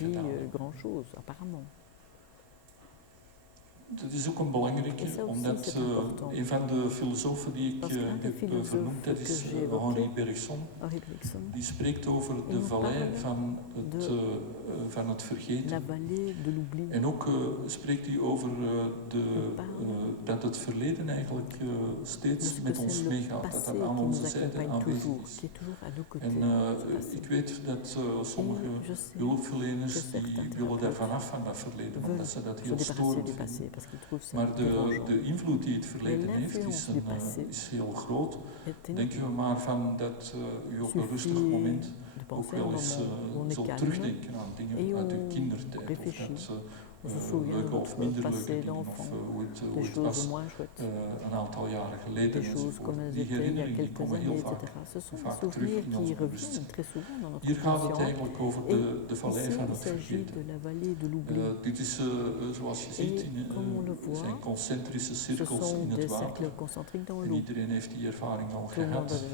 dit gedaan. grand-chose, apparemment. Dat is ook een belangrijke, omdat een van de filosofen die ik heb vernoemd, dat is Henri Bergson. Die spreekt over de vallei van het vergeten. En ook spreekt hij over dat het verleden eigenlijk steeds met ons meegaat, dat dat aan onze zijde aanwezig is. En ik weet dat sommige hulpverleners die willen daar vanaf van dat verleden, omdat ze dat heel storend vinden. Maar de invloed die het verleden heeft is heel groot. Denken we maar van dat u op een rustig moment ook wel eens zult terugdenken aan dingen uit uw kindertijd. Of dat leuke of minder leuke dingen, of hoe het was een aantal jaren geleden enzovoort. Die herinneringen komen heel vaak terug in ons bewustzijn. Hier gaat het eigenlijk over de vallei van het vergeten. Dit is, zoals je ziet, zijn concentrische cirkels in het water. En iedereen heeft die ervaring al gehad.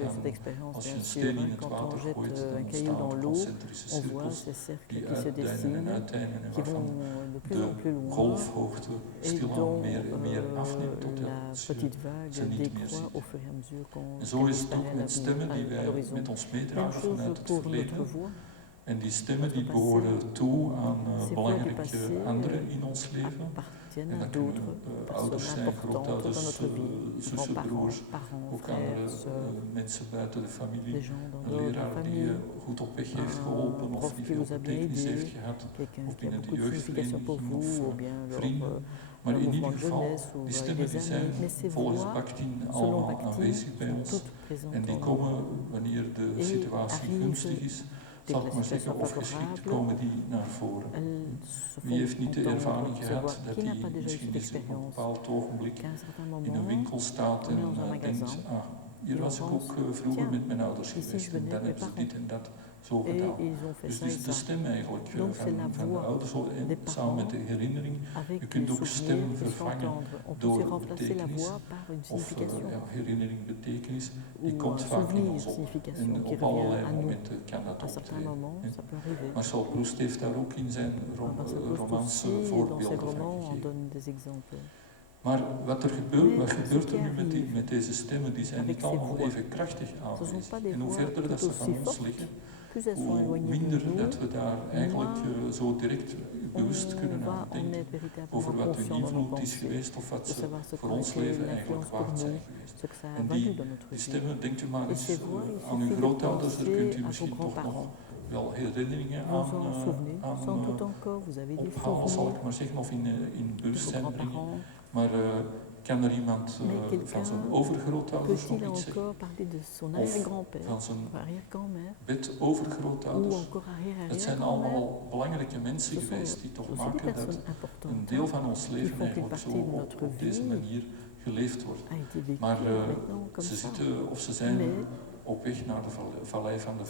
Als je een steen in het water gooit, dan ontstaan er concentrische cirkels die uitdijnen en uitdijnen en waarvan de golfhoogte stilaan meer afneemt totdat ze niet meer ziet. En zo is het ook met stemmen die wij met ons meedragen vanuit het verleden. En die stemmen die behoren toe aan belangrijke anderen in ons leven. En dat kunnen ouders zijn, grootouders, zussen, broers, ook andere mensen buiten de familie. Een leraar die je goed op weg heeft geholpen of die veel betekenis heeft gehad, of binnen de jeugdvereniging of vrienden. Maar in ieder geval, die stemmen die zijn volgens Bakhtin allemaal aanwezig bij ons. En die komen wanneer de situatie gunstig is, zal ik maar zeggen, of geschikt, komen die naar voren. Wie heeft niet de ervaring gehad dat hij misschien eens op een bepaald ogenblik in een winkel staat en denkt, hier was ik ook vroeger met mijn ouders geweest en dan hebben ze dit en dat zo gedaan. Dus het is de stem eigenlijk van de ouders en samen met de herinnering. Je kunt ook stem vervangen door betekenis of herinnering betekenis. Die komt vaak in ons op en op allerlei momenten kan dat optreden. Marcel Proust heeft daar ook in zijn romans voorbeelden van gegeven. Maar wat gebeurt er nu met deze stemmen? Die zijn niet allemaal even krachtig aanwezig. En hoe verder dat ze van ons liggen, hoe minder dat we daar eigenlijk zo direct bewust kunnen aan denken over wat hun invloed is geweest of wat ze voor ons leven eigenlijk waard zijn geweest. En die stemmen, denkt u maar eens aan uw grootouders, daar kunt u misschien toch nog wel herinneringen aan ophalen, zal ik maar zeggen, of in bewustzijn brengen. Maar kan er iemand van zijn overgrootouders nog iets zeggen? Of van zijn bedovergrootouders? Het zijn allemaal belangrijke mensen geweest die toch maken dat een deel van ons leven eigenlijk zo op deze manier geleefd wordt. Maar ze zitten of ze zijn op weg naar de vallei van de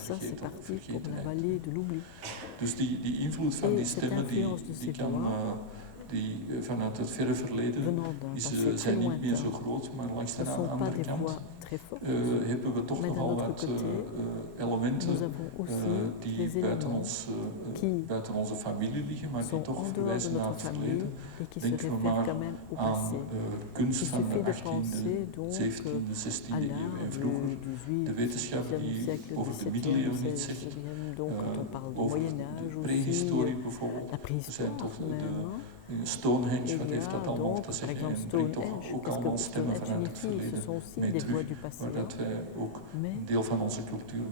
vergetenheid. Dus die invloed van die stemmen, die kan... Die vanuit het verre verleden zijn niet meer zo groot, maar langs de andere kant hebben we toch nogal wat elementen die buiten onze familie liggen, maar die toch verwijzen naar het verleden. Denken we maar aan kunst van de 18e, 17e, 16e eeuw en vroeger. De wetenschap die over de middeleeuwen iets zegt, over de prehistorie bijvoorbeeld. Er zijn toch Stonehenge, wat heeft dat allemaal te zeggen? En brengt toch ook allemaal stemmen vanuit het verleden mee terug, waar dat wij ook een deel van onze cultuur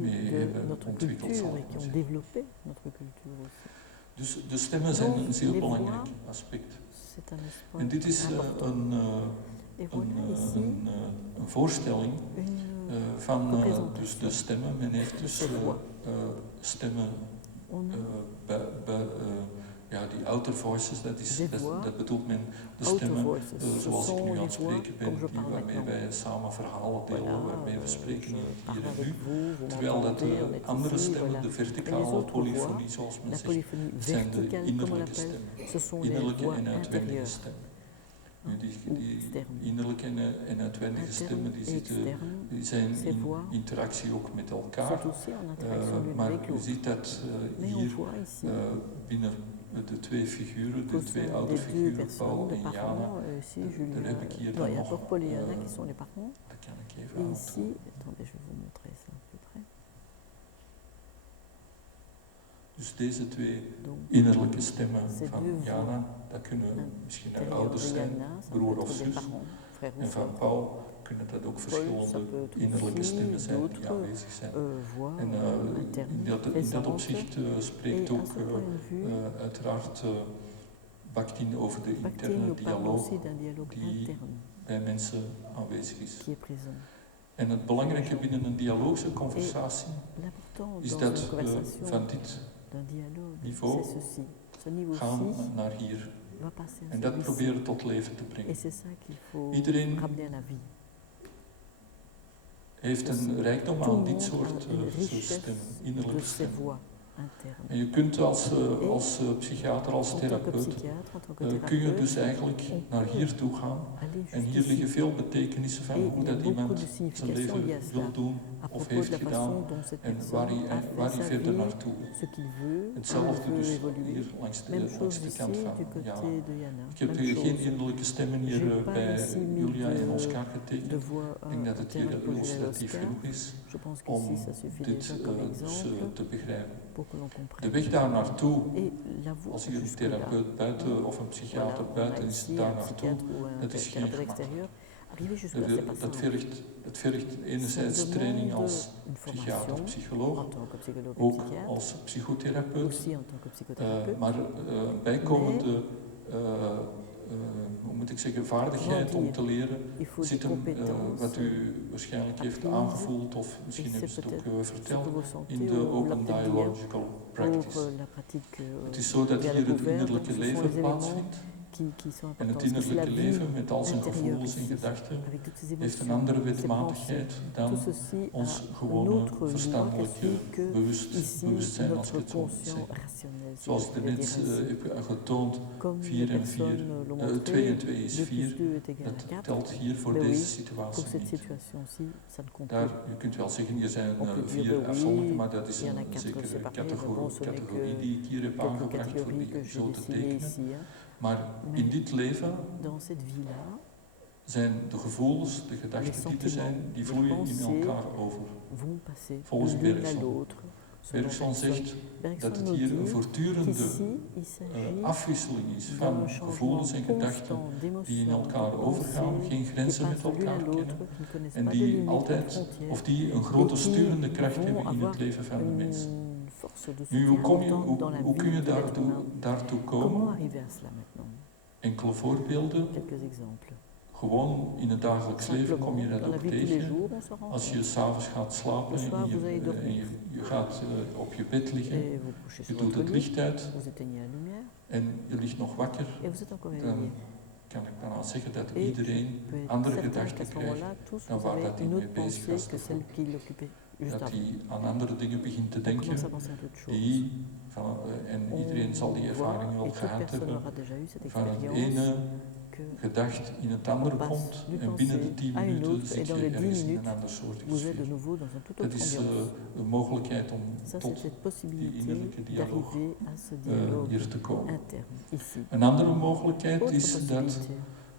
mee hebben ontwikkeld, zal ik maar zeggen. Dus de stemmen zijn een zeer belangrijk aspect. En dit is een voorstelling van dus de stemmen. Men heeft dus stemmen die outer voices, dat bedoelt men de stemmen zoals ik nu aan het spreken ben, waarmee wij samen verhalen delen, waarmee we spreken hier en nu. Terwijl dat de andere stemmen, de verticale polyfonie zoals men zegt, zijn de innerlijke stemmen. Innerlijke en uitwendige stemmen. Die innerlijke en uitwendige stemmen die zijn in interactie ook met elkaar. Maar u ziet dat hier binnen de twee figuren, de twee ouderfiguren, Paul en Jana, daar heb ik hier dan nog, dat kan ik even aantonen. Dus deze twee innerlijke stemmen van Jana, dat kunnen misschien haar ouders zijn, broer of zus. En van Paul kunnen dat ook verschillende innerlijke stemmen zijn die aanwezig zijn. En in dat opzicht spreekt ook uiteraard Bakhtin over de interne dialoog die bij mensen aanwezig is. En het belangrijke binnen een dialogische conversatie is dat we van dit niveau gaan naar hier. En dat proberen tot leven te brengen. Iedereen heeft een rijkdom aan dit soort stemmen, innerlijke stemmen. En je kunt als psychiater, als therapeut, kun je dus eigenlijk naar hier toe gaan. En hier liggen veel betekenissen van hoe dat iemand zijn leven wil doen of heeft gedaan en waar hij verder naartoe wil. Hetzelfde dus hier langs de kant van Jana. Ik heb geen innerlijke stemmen hier bij Julia en Oscar getekend. Ik denk dat het hier illustratief genoeg is om dit dus te begrijpen. De weg daar naartoe, als hier een therapeut buiten of een psychiater buiten is daar naartoe, dat is geen gemakkelijk. Dat vergt enerzijds training als psychiater of psycholoog, ook als psychotherapeut, maar bijkomende hoe moet ik zeggen, vaardigheid om te leren zit hem, wat u waarschijnlijk heeft aangevoeld of misschien heeft het ook verteld in de Open Dialogical Practice. Het is zo dat hier het innerlijke leven plaatsvindt. En het innerlijke leven met al zijn gevoelens en gedachten heeft een andere wetmatigheid dan ons gewone verstandelijke bewustzijn, als ik het zo moet zeggen. Zoals ik net heb getoond, 4 en 4, 2 en 2 is 4, dat telt hier voor deze situatie niet. Daar, je kunt wel zeggen, hier zijn 4 afzonderlijke, maar dat is een zekere categorie die ik hier heb aangebracht voor die zo te tekenen. Maar in dit leven zijn de gevoelens, de gedachten die er zijn, die vloeien in elkaar over. Volgens Bergson. Bergson zegt dat het hier een voortdurende afwisseling is van gevoelens en gedachten die in elkaar overgaan, geen grenzen met elkaar kennen en die altijd, of die een grote sturende kracht hebben in het leven van de mens. Nu, hoe kun je daartoe komen? Enkele voorbeelden. Gewoon in het dagelijks leven kom je dat ook tegen. Als je 's avonds gaat slapen en je gaat op je bed liggen, je doet het licht uit en je ligt nog wakker, dan kan ik bijna zeggen dat iedereen andere gedachten krijgt dan waar dat hij mee bezig was. Dat hij aan andere dingen begint te denken en iedereen zal die ervaring wel gehad hebben, van het ene gedacht in het andere komt en binnen de 10 minuten zit je ergens in een ander soort sfeer. Dat is een mogelijkheid om tot die innerlijke dialoog hier te komen. Een andere mogelijkheid is dat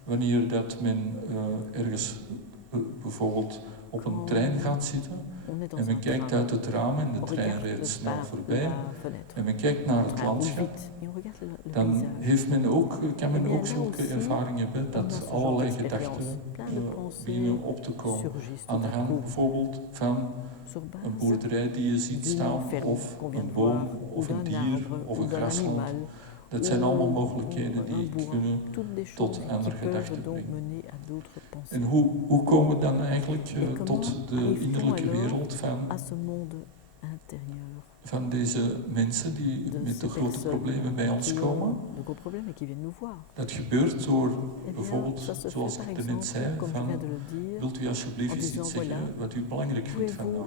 wanneer dat men ergens bijvoorbeeld op een trein gaat zitten en men kijkt uit het raam en de trein rijdt snel voorbij en men kijkt naar het landschap, dan kan men ook zulke ervaringen hebben dat allerlei gedachten beginnen op te komen. Aan de hand bijvoorbeeld van een boerderij die je ziet staan, of een boom, of een dier, of een grasland. Dat zijn allemaal mogelijkheden die kunnen tot andere gedachten brengen. En hoe komen we dan eigenlijk tot de innerlijke wereld van deze mensen die met de grote problemen bij ons komen? Dat gebeurt door bijvoorbeeld, zoals ik net zei, van wilt u alsjeblieft eens iets zeggen wat u belangrijk vindt vandaag?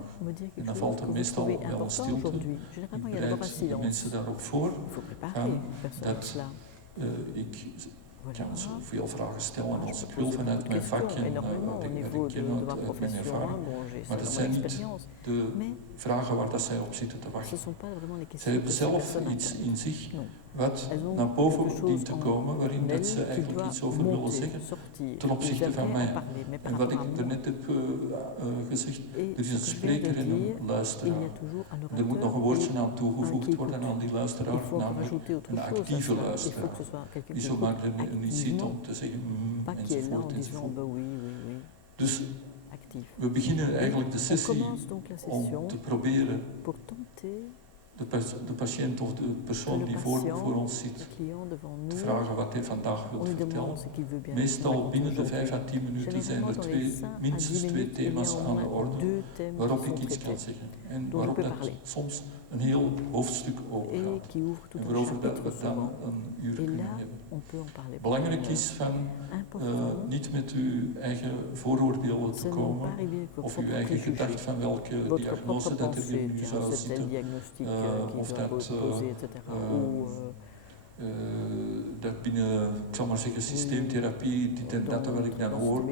En dan valt er meestal wel een stilte. Ik bereid de mensen daarop voor dat ik Ik kan zoveel vragen stellen als ik wil vanuit mijn vak en wat ik ken uit mijn ervaring. Maar dat zijn niet de vragen waar dat zij op zitten te wachten. Zij hebben zelf iets in zich wat naar boven dient te komen, waarin dat ze eigenlijk iets over willen zeggen ten opzichte van mij. En wat ik daarnet heb gezegd, er is een spreker en een luisteraar. Er moet nog een woordje aan toegevoegd worden aan die luisteraar, namelijk een actieve luisteraar. Die zomaar er niet zit om te zeggen enzovoort enzovoort. Dus we beginnen eigenlijk de sessie om te proberen de patiënt of de persoon die voor ons zit te vragen wat hij vandaag wil vertellen. Meestal binnen de 5 à 10 minuten zijn er minstens 2 thema's aan de orde waarop ik iets kan zeggen. En waarop dat soms een heel hoofdstuk overgaat. En waarover dat we dan een uur kunnen hebben. Belangrijk is van niet met uw eigen vooroordelen te komen of uw eigen gedacht van welke diagnose dat er in u zou zitten of dat binnen, ik zal maar zeggen, systeemtherapie, dit en dat wat ik dan hoor,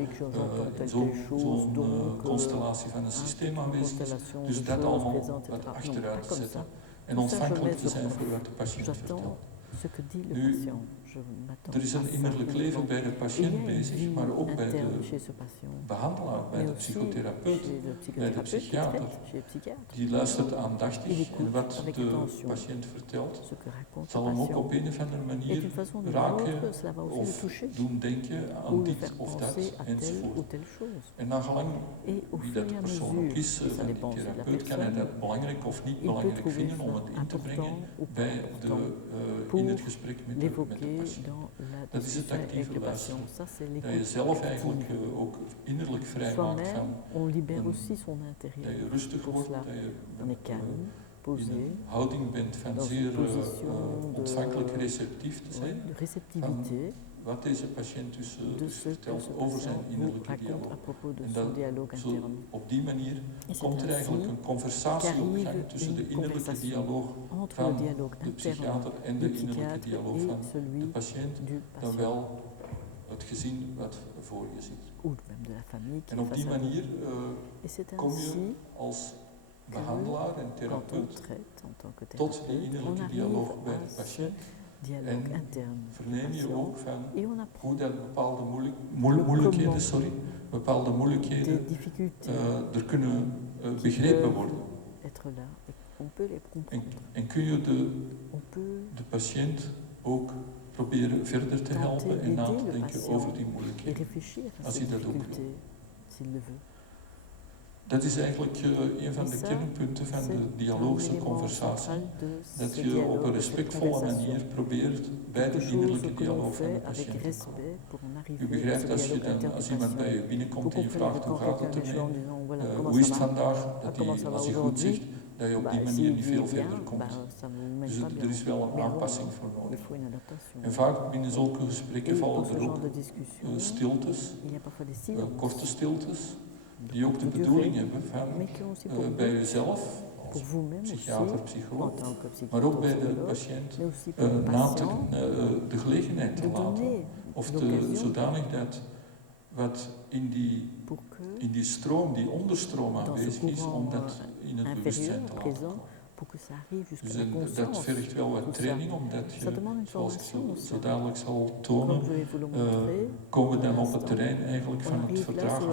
zo'n constellatie van een systeem aanwezig is. Dus dat allemaal wat achteruit te zetten en ontvankelijk te zijn voor wat de patiënt vertelt. Nu, er is een innerlijk leven bij de patiënt bezig, maar ook bij de behandelaar, bij de psychotherapeut, bij de psychiater. Die luistert aandachtig en wat de patiënt vertelt, zal hem ook op een of andere manier raken of doen denken aan dit of dat enzovoort. En nagelang wie dat de persoon ook is van die therapeut, kan hij dat belangrijk of niet belangrijk vinden om het in te brengen in het gesprek met de patiënt. Dat is het actieve luisteren. Dat je zelf eigenlijk ook innerlijk vrij maakt van dat je rustig wordt, dat je in een houding bent van zeer ontvankelijk receptief te zijn van wat deze patiënt dus vertelt over zijn innerlijke dialoog. En zo, op die manier komt er eigenlijk een conversatie op gang tussen de innerlijke dialoog van de psychiater en de innerlijke dialoog van de patiënt, dan wel het gezin wat voor je zit. En op die manier kom je als behandelaar en therapeut tot die innerlijke dialoog bij de patiënt. En verneem je ook van hoe dat bepaalde moeilijkheden er kunnen begrepen worden. En kun je de patiënt ook proberen verder te helpen en na te denken over die moeilijkheden, als hij dat ook wil. Dat is eigenlijk een van de kernpunten van de dialogische conversatie. Dat je op een respectvolle manier probeert bij de innerlijke dialoog van de patiënt te komen. U begrijpt als iemand bij je binnenkomt en je vraagt hoe gaat het ermee, hoe is het vandaag, dat als hij goed zegt, dat je op die manier niet veel verder komt. Dus er is wel een aanpassing voor nodig. En vaak binnen zulke gesprekken vallen er ook stiltes, korte stiltes, die ook de bedoeling hebben van bij jezelf, als psychiater, psycholoog, maar ook bij de patiënt de gelegenheid te laten. Of zodanig dat wat in die stroom, die onderstroom aanwezig is, om dat in het bewustzijn te laten komen. Dus dat vergt wel wat training, omdat je, zoals ik zo dadelijk zal tonen, komen we dan op het terrein eigenlijk van het verdragen